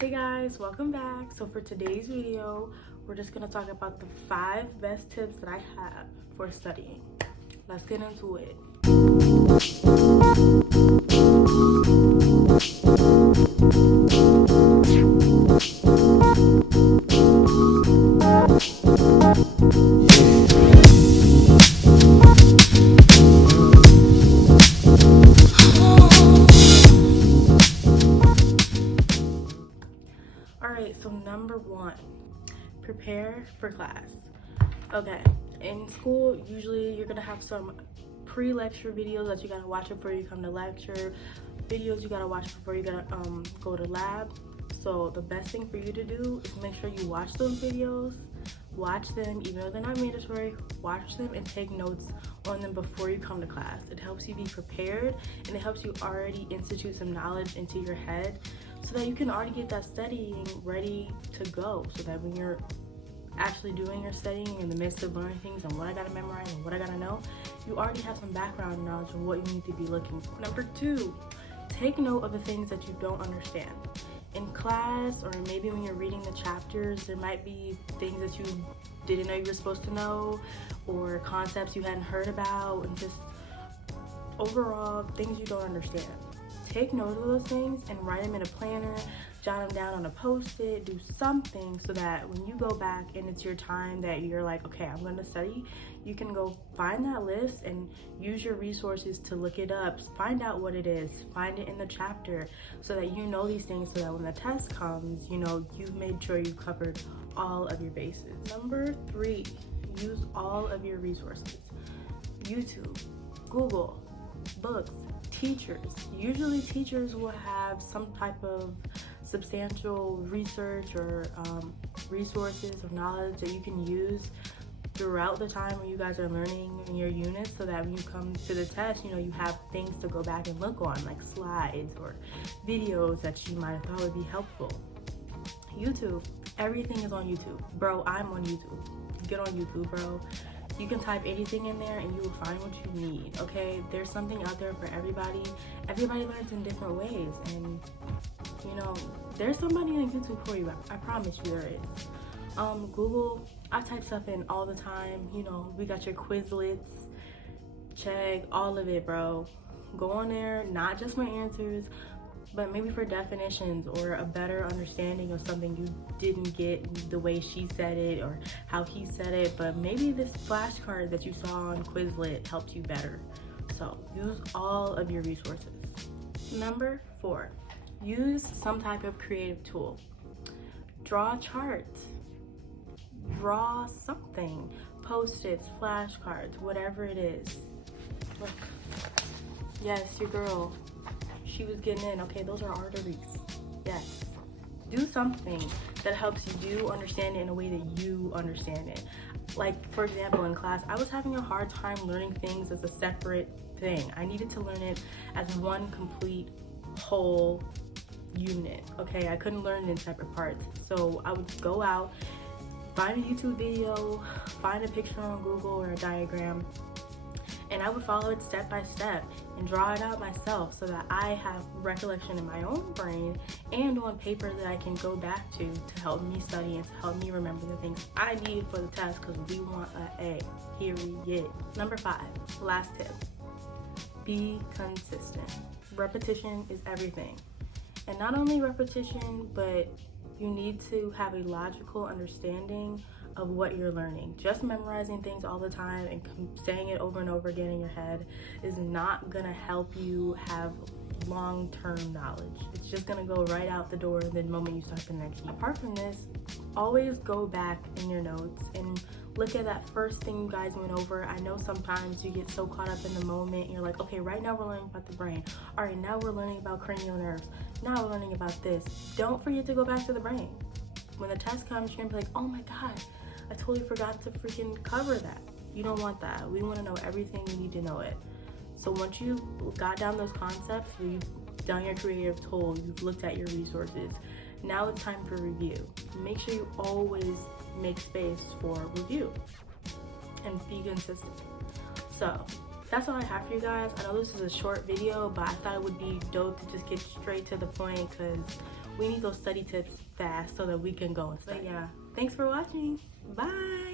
Hey guys, welcome back. So for today's video, we're just gonna talk about the 5 best tips that I have for studying. Let's get into it. Alright, so number 1, prepare for class. Okay, in school, usually you're gonna have some pre-lecture videos that you gotta watch before you come to lecture, videos you gotta watch before you gotta go to lab. So the best thing for you to do is make sure you watch those videos, watch them, even though they're not mandatory, watch them and take notes on them before you come to class. It helps you be prepared and it helps you already institute some knowledge into your head so that you can already get that studying ready to go, so that when you're actually doing your studying in the midst of learning things and what I gotta memorize and what I gotta know, you already have some background knowledge of what you need to be looking for. Number 2, take note of the things that you don't understand. In class, or maybe when you're reading the chapters, there might be things that you didn't know you were supposed to know, or concepts you hadn't heard about, and just overall things you don't understand. Take note of those things and write them in a planner, jot them down on a post-it, do something so that when you go back and it's your time that you're like, okay, I'm going to study, you can go find that list and use your resources to look it up, find out what it is, find it in the chapter so that you know these things, so that when the test comes, you know, you've made sure you covered all of your bases. Number 3, use all of your resources. YouTube, Google, books, teachers. Usually teachers will have some type of substantial research or resources of knowledge that you can use throughout the time when you guys are learning in your units, so that when you come to the test, you know, you have things to go back and look on, like slides or videos that you might have thought would be helpful. YouTube, everything is on YouTube. Bro, I'm on YouTube. Get on YouTube, bro. You can type anything in there and you will find what you need, okay? There's something out there for everybody. Everybody learns in different ways, and you know, there's somebody on YouTube for you. I promise you there is. Google, I type stuff in all the time. You know, we got your Quizlets, check all of it, bro. Go on there, not just for answers, but maybe for definitions or a better understanding of something you didn't get the way she said it or how he said it, but maybe this flashcard that you saw on Quizlet helped you better. So use all of your resources. Number 4, use some type of creative tool. Draw a chart, draw something, post-its, flashcards, whatever it is. Look, yes, your girl, she was getting in. Okay, those are arteries. Yes. Do something that helps you understand it in a way that you understand it. Like, for example, in class, I was having a hard time learning things as a separate thing. I needed to learn it as one complete whole unit. Okay, I couldn't learn it in separate parts. So I would go out, find a YouTube video, find a picture on Google or a diagram, and I would follow it step by step and draw it out myself so that I have recollection in my own brain and on paper that I can go back to help me study and to help me remember the things I needed for the test, because we want an A, period. Number 5, last tip, be consistent. Repetition is everything. And not only repetition, but you need to have a logical understanding of what you're learning. Just memorizing things all the time and saying it over and over again in your head is not gonna help you have long-term knowledge. It's just gonna go right out the door the moment you start the next year. Apart from this, always go back in your notes and look at that first thing you guys went over. I know sometimes you get so caught up in the moment and you're like, okay, right now we're learning about the brain. All right, now we're learning about cranial nerves. Now we're learning about this. Don't forget to go back to the brain. When the test comes, you're gonna be like, oh my God, I totally forgot to freaking cover that. You don't want that. We wanna know everything, you need to know it. So once you've got down those concepts, you've done your creative tool, you've looked at your resources, now it's time for review. Make sure you always make space for review and be consistent. So that's all I have for you guys. I know this is a short video, but I thought it would be dope to just get straight to the point because we need those study tips fast so that we can go and study. But yeah, thanks for watching. Bye.